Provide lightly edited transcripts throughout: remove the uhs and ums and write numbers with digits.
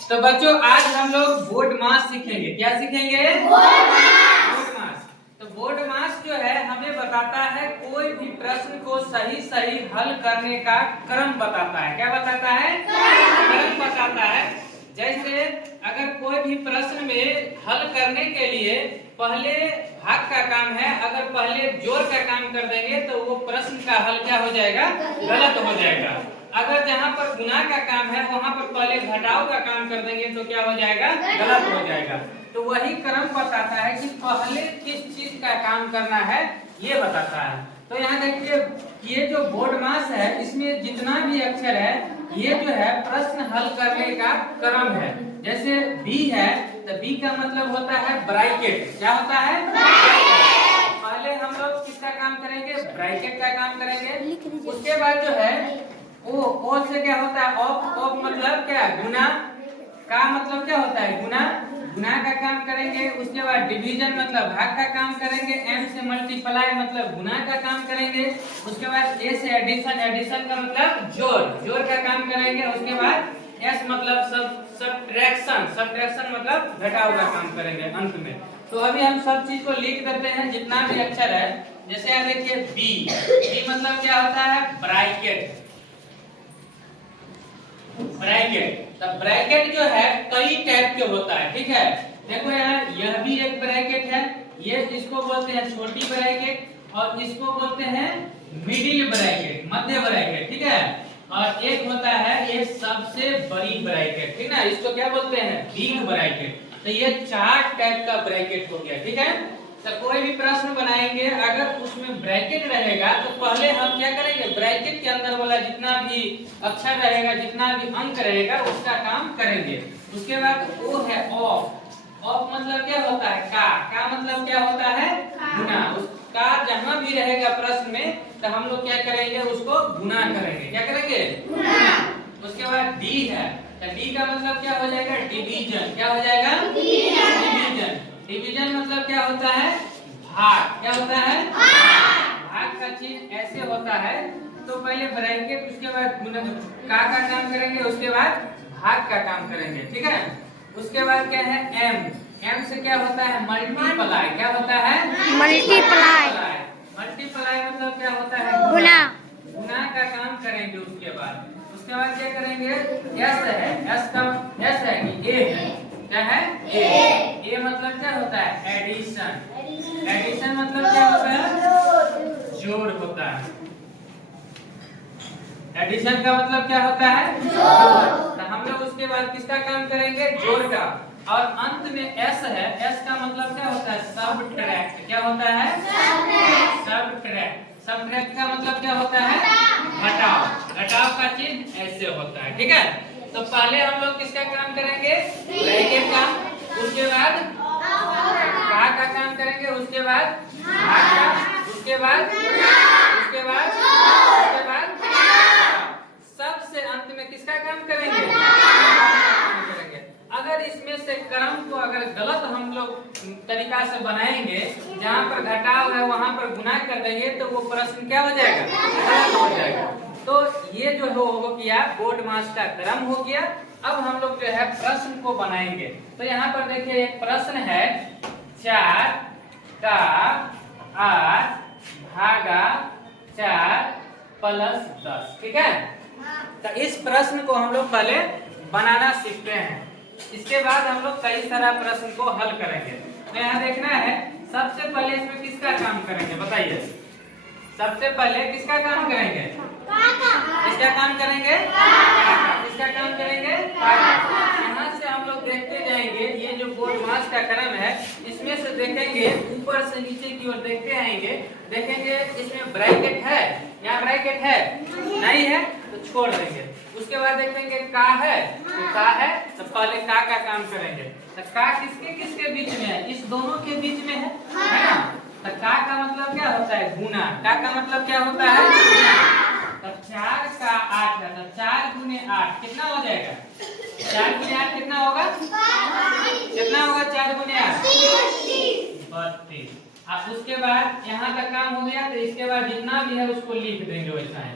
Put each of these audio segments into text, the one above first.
तो बच्चों आज हम लोग बोर्ड मास सीखेंगे। क्या सीखेंगे? बोर्ड मास। तो बोर्ड मास जो है हमें बताता है कोई भी प्रश्न को सही सही हल करने का क्रम बताता है। क्या बताता है? क्रम बताता है। जैसे अगर कोई भी प्रश्न में हल करने के लिए पहले भाग का काम है, अगर पहले जोड़ का काम कर देंगे तो वो प्रश्न का हल क्या हो जाएगा? गलत हो जाएगा। अगर जहाँ पर गुना का काम है वहाँ पर पहले घटाव का काम कर देंगे तो क्या हो जाएगा? गलत हो जाएगा। तो वही क्रम बताता है कि पहले किस चीज का काम करना है ये बताता है। तो यहाँ देखिए ये जो बोर्ड मास है इसमें जितना भी अक्षर है ये जो है प्रश्न हल करने का क्रम है। जैसे बी है तो बी का मतलब होता है ब्रैकेट। क्या होता है? पहले हम लोग किसका काम करेंगे? ब्रैकेट का काम करेंगे। उसके बाद जो है ओ से क्या होता है? ऑफ मतलब क्या? गुना का मतलब क्या होता है? गुना का काम करेंगे। उसके बाद डिवीजन मतलब भाग का काम करेंगे। एम से मल्टीप्लाई मतलब गुना का काम करेंगे। उसके बाद ए से एडिशन का मतलब जोड़ का काम करेंगे। उसके बाद एस मतलब सब्ट्रैक्शन मतलब घटाव का काम करेंगे अंत में। तो अभी हम सब चीज को लिख देते हैं जितना भी अक्षर है। जैसे यहाँ देखिए बी मतलब क्या होता है? ब्रैकेट। तो ब्रैकेट जो है कई टाइप के होता है। ठीक है, देखो यार यह भी एक ब्रैकेट है। ये इसको बोलते हैं छोटी ब्रैकेट और इसको बोलते हैं मिडिल ब्रैकेट, मध्य ब्रैकेट। ठीक है, और एक होता है ये सबसे बड़ी ब्रैकेट। ठीक है, इसको क्या बोलते हैं? Big bracket. तो ये 4 टाइप का ब्रैकेट हो गया। ठीक है, तो कोई भी प्रश्न बनाएंगे अगर उसमें ब्रैकेट रहेगा तो पहले हम क्या करेंगे? ब्रैकेट के अंदर वाला जितना भी अक्षर रहेगा, जितना भी अंक रहेगा उसका काम करेंगे। उसके बाद ओ है ऑफ मतलब क्या होता है? का मतलब क्या होता है? गुना। उसका जहां भी रहेगा प्रश्न में तो हम लोग क्या करेंगे? उसको गुना करेंगे। क्या करेंगे? गुना। उसके बाद डी है तो डी का मतलब क्या हो जाएगा? डिवीजन। क्या हो जाएगा? डिवीजन मतलब क्या होता है? भाग। क्या होता है? भाग का चीज ऐसे होता है। तो पहले ब्रैकेट उसके बाद गुना का काम करेंगे, उसके बाद भाग का काम करेंगे। ठीक है, उसके बाद क्या है? एम से क्या होता है? मल्टीप्लाई। क्या होता है? मल्टीप्लाई मतलब क्या होता है? गुना का काम करेंगे। उसके बाद क्या करेंगे? एस है कि ए है। क्या है? ए मतलब क्या होता है? एडिशन मतलब क्या होता है? जोड़ होता है। एडिशन का मतलब क्या होता है? जोड़। तो हम लोग उसके बाद किसका काम करेंगे? जोड़ का। और अंत में एस है। एस का मतलब क्या होता है? सबट्रैक्ट। क्या होता है? सबट्रैक्ट का मतलब क्या होता है? घटाव का चिन्ह ऐसे होता है। ठीक है, तो पहले हम लोग किसका काम करेंगे? ब्रैकेट का। उसके बाद का काम करेंगे। उसके बाद भाग का। उसके बाद सबसे अंत में किसका काम करेंगे? अगर इसमें से क्रम को अगर गलत हम लोग तरीका से बनाएंगे, जहाँ पर घटाव है वहाँ पर गुना कर देंगे तो वो प्रश्न क्या हो जाएगा? गलत हो जाएगा। तो ये जो हो गया बोर्ड मास का क्रम हो गया। अब हम लोग जो है प्रश्न को बनाएंगे। तो यहाँ पर देखिए एक प्रश्न है 4 का 8 भागा 4 प्लस 10। ठीक है, तो इस प्रश्न को हम लोग पहले बनाना सीखते हैं। इसके बाद हम लोग कई सारा प्रश्न को हल करेंगे। तो यहाँ देखना है सबसे पहले इसमें किसका काम करेंगे? बताइए, सबसे पहले किसका काम करेंगे? किसका काम करेंगे? किसका काम करेंगे? यहाँ से हम लोग देखते जाएंगे ये जो बोर्ड मास का क्रम है इसमें से देखेंगे ऊपर से नीचे की ओर देखते आएंगे। देखेंगे इसमें ब्रैकेट है? यहाँ ब्रैकेट है? नहीं है तो छोड़ देंगे। उसके बाद देखेंगे का है तो पहले का काम करेंगे। तो का किसके किसके बीच में है? इस दोनों के बीच में है ना। तो का मतलब क्या होता है? गुना। का मतलब क्या होता है? तो 4 का 8 है तो 4 गुने 8 कितना हो जाएगा? 4 गुने 8 कितना होगा? 4 गुने 8 32। अब उसके बाद यहाँ तक काम हो गया। तो इसके बाद जितना भी है उसको लिख देंगे वैसा है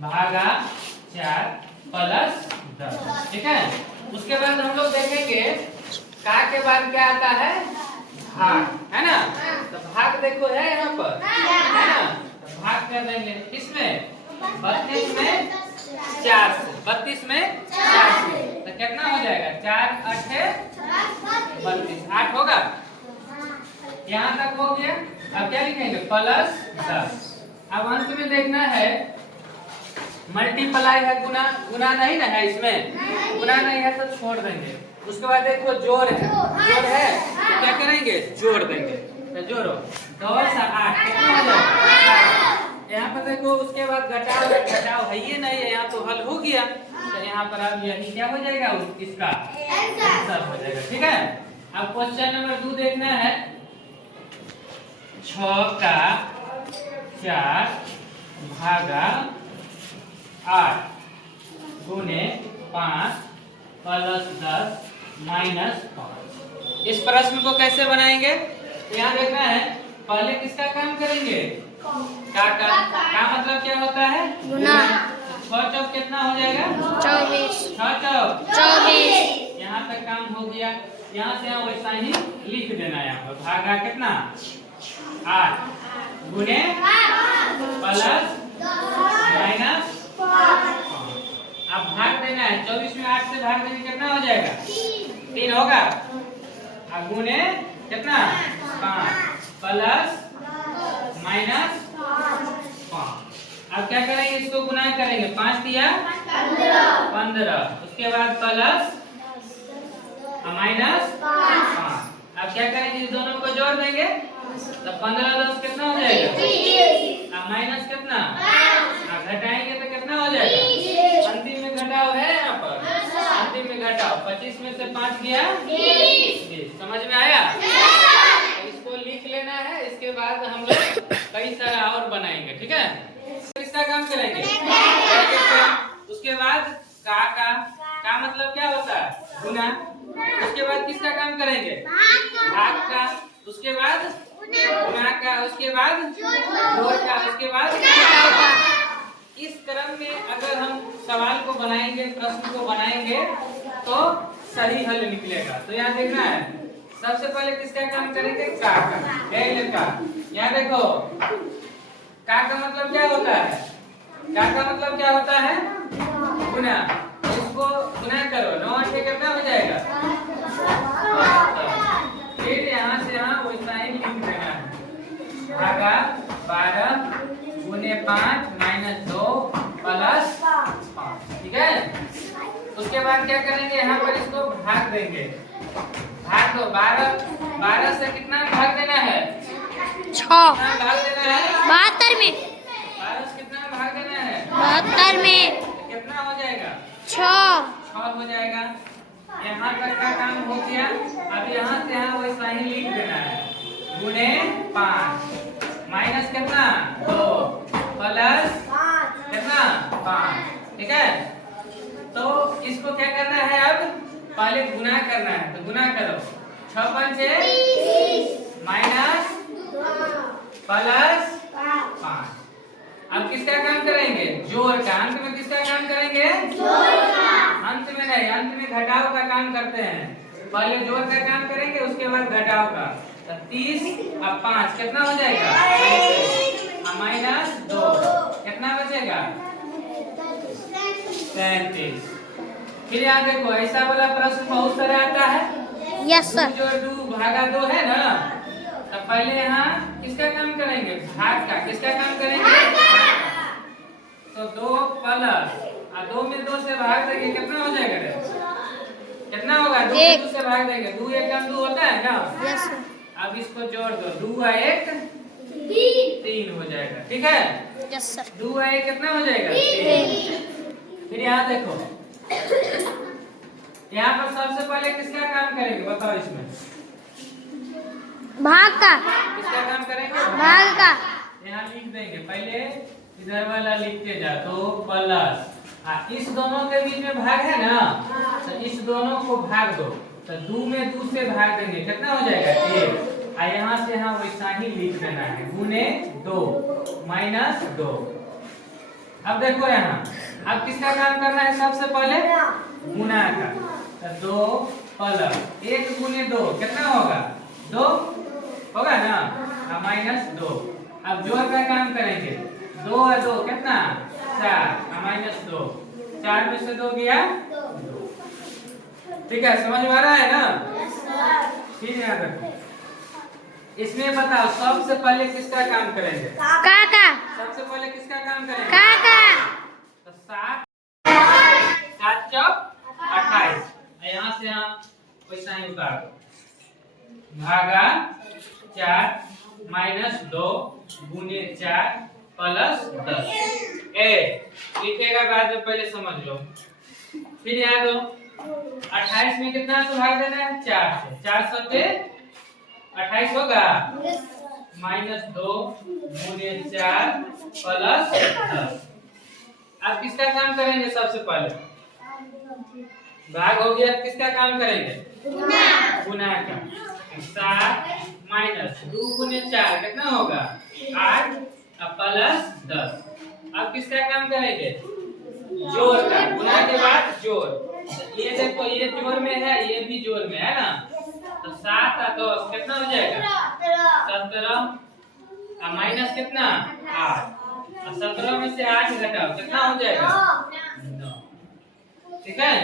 भागा 4 प्लस 10। ठीक है, उसके बाद हम लोग का के बाद क्या आता है? भाग, है ना? तो भाग देखो है यहाँ पर, है ना? तो भाग कर देंगे किसमें? 32 में 4 से, 32 में 4 से, तो कितना हो जाएगा? 4 8 32, 8 होगा। यहाँ तक हो गया। अब क्या लिखेंगे? प्लस 10। अब अंत में देखना है मल्टीप्लाई है, गुना, गुना नहीं ना है इसमें, गुना नहीं है तो छोड़ देंगे। उसके बाद देखो जोड़ है, जोड़ है तो क्या करेंगे? जोड़ देंगे। तो जोड़ो 2 से 8 कितना हो जाएगा? यहाँ पर देखो उसके बाद घटाओ, घटाओ है ये नहीं है, यहाँ तो हल हो गया। तो यहाँ पर अब यही क्या हो जाएगा? इसका आंसर हो जाएगा। ठीक है। अब क्वेश्चन नंबर 2 देखना है। 6 का 4 भागा 8 गुने 5 प्लस 10 माइनस 5। इस प्रश्न को कैसे बनाएंगे? तो यहाँ देखना है, पहले किसका काम करेंगे? का मतलब क्या होता है? गुना। 6 चौक कितना हो जाएगा? 24। 6 चौक 24। यहाँ तक काम हो गया। यहाँ से यहाँ वैसा ही लिख देना है। यहाँ पर भागा कितना? 8 गुने प्लस माइनस 5। अब भाग देना है। 24 में 8 से भाग देंगे कितना हो जाएगा? 3 होगा। अब गुने कितना? 5 प्लस माइनस 5। अब क्या करेंगे? इसको गुना करेंगे। 5 दिया 15, उसके बाद प्लस माइनस 5। अब क्या करेंगे? इस दोनों को जोड़ देंगे तो 15 10 कितना हो जाएगा? अब माइनस कितना? घटाएंगे तो कितना हो जाएगा? अंतिम में घटाओ है यहाँ पर, अंतिम में घटाओ। 25 में से 5 गया 20। समझ में आया? इसको लिख लेना है। इसके बाद हम लोग कई सारा और बनाएंगे। ठीक है। किसका काम करेंगे? उसके बाद का मतलब क्या होता है? गुना। उसके बाद किसका काम करेंगे? भाग का। उसके बाद गुना का। उसके बाद जोड़ का। उसके बाद इस क्रम में अगर हम सवाल को बनाएंगे, प्रश्न को बनाएंगे तो सही हल निकलेगा। तो यहाँ देखना है, सबसे पहले किसका काम करेंगे? का। यहाँ देखो का मतलब क्या होता है? का मतलब क्या होता है? गुना। इसको गुना करो, 9 8 कितना हो जाएगा? फिर यहाँ से यहाँ वैसा ही लिख देना है। भागा 12 गुने 5 माइनस 2 प्लस 5। ठीक है। उसके बाद क्या करेंगे? यहाँ पर इसको भाग देंगे। भाग दो 12 से कितना भाग देना है? 6 भाग देना है 72 में। 12 से कितना भाग देना है? 72 में कितना हो जाएगा? 6 हो जाएगा। यहाँ तक का काम हो गया। अब यहाँ से यहाँ वैसा ही लिख देना है। गुने 5 माइनस कितना? 2 प्लस कितना? 5। ठीक है। तो इसको क्या करना है? अब पहले गुना करना है। तो गुना करो 6 5 माइनस प्लस 5। अब किसका काम करेंगे? जोड़ का। अंत में किसका काम करेंगे? अंत में नहीं, अंत में घटाव का काम करते हैं। पहले जोड़ का काम करेंगे, उसके बाद घटाव का। तो 30 अब 5 कितना हो जाएगा? माइनस 2 कितना बचेगा? 37। फिर यहाँ देखो ऐसा वाला प्रश्न बहुत सारा आता है। Yes sir. जोड़ 2 भागा 2 है ना। तो पहले यहाँ किसका काम करेंगे? भाग का। किसका काम करेंगे? तो 2 प्लस 2 में 2 से भाग देंगे कितना हो जाएगा? कितना होगा? 2 में 2 से भाग देंगे। 2 1 2 होता है ना। Yes sir. अब इसको जोड़ दो। 2 1 3 हो जाएगा। ठीक है। Yes sir. 2 1 कितना हो जाएगा? 3। फिर यहाँ देखो, यहाँ पर सबसे पहले किसका काम करेंगे? बताओ इसमें भाग का। किसका काम करेंगे? भाग का। यहाँ लिख देंगे। पहले इधर वाला लिख के जा तो प्लस इस दोनों के बीच में भाग है ना, तो इस दोनों को भाग दो। तो 2 में 2 से भाग देंगे कितना हो जाएगा? 1। यहाँ से यहाँ वैसा ही लिख देना है। गुने 2 माइनस 2। अब देखो यहाँ अब किसका काम करना है? सबसे पहले गुना का। तो 2 प्लस 1 गुने 2 कितना होगा 2 होगा ना, माइनस 2। अब जोड़ का काम करेंगे, 2 और 2 कितना 4 माइनस 2, 4 में से 2 गया 2। ठीक है, समझ में आ रहा है ना? ठीक है, रखो। इसमें बताओ सबसे पहले किसका काम करेंगे? काका सबसे पहले किसका काम करेंगे? काका तो 7 चौक 28, यहाँ से हम पैसा ही उतार दो, भागा 4 माइनस 2 गुने 4 प्लस 10। लिखेगा बाद में, पहले समझ लो फिर याद हो। 28 में कितना से भाग देना है 4 से, 4 सत्ते 28 होगा, माइनस 2 गुने 4 प्लस 10। अब किसका काम करेंगे? सबसे पहले भाग हो गया, किसका काम करेंगे? गुना का। 7 माइनस 2 गुने 4 कितना होगा 8 प्लस 10। अब किसका काम करेंगे? जोड़ का। गुना के बाद जोड़, ये देखो ये जोड़ में है, ये भी जोड़ में है ना, तो 7 और 10 कितना हो जाएगा 17, माइनस कितना 8, और 17 में से 8 घटाओ कितना हो जाएगा 9। ठीक है।